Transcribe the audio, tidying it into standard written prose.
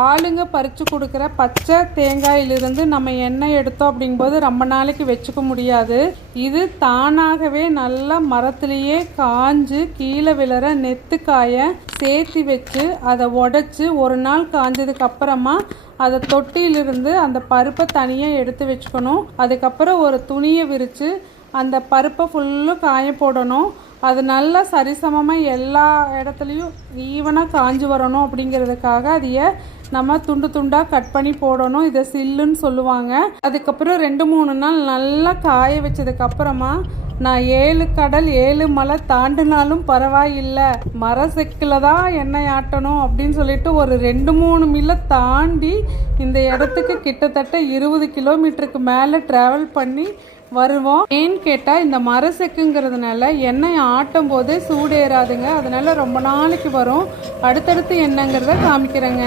ஆளுங்க பறித்து கொடுக்குற பச்சை தேங்காயிலிருந்து நம்ம எண்ணெய் எடுத்தோம் அப்படிங்கும்போது ரொம்ப நாளைக்கு வச்சுக்க முடியாது. இது தானாகவே நல்லா மரத்துலேயே காஞ்சு கீழே விழுற நெத்துக்காயை சேர்த்து வச்சு அதை உடச்சி ஒரு நாள் காஞ்சதுக்கு அப்புறமா அதை தொட்டியிலிருந்து அந்த பருப்பை தனியாக எடுத்து வச்சுக்கணும். அதுக்கப்புறம் ஒரு துணியை விரித்து அந்த பருப்பை ஃபுல்லும் காய போடணும். அது நல்லா சரிசமமாக எல்லா இடத்துலையும் ஈவனாக காஞ்சி வரணும். அப்படிங்கிறதுக்காக அதைய நம்ம துண்டு துண்டாக கட் பண்ணி போடணும். இதை சில்லுன்னு சொல்லுவாங்க. அதுக்கப்புறம் 2-3 நாள் நல்லா காய வச்சதுக்கப்புறமா நான் 7 கடல் 7 மலை தாண்டினாலும் பரவாயில்லை, மர செக்கில் தான் எண்ணெய் ஆட்டணும் அப்படின்னு சொல்லிட்டு ஒரு 2-3 மில்லை தாண்டி இந்த இடத்துக்கு கிட்டத்தட்ட 20 கிலோமீட்டருக்கு மேலே ட்ராவல் பண்ணி வருவோம். ஏன்னு கேட்டால் இந்த மர செக்குங்கிறதுனால எண்ணெய் ஆட்டும் போதே சூடேறாதுங்க. அதனால ரொம்ப நாளைக்கு வரும். அடுத்தடுத்து என்னங்கிறத காமிக்கிறேங்க.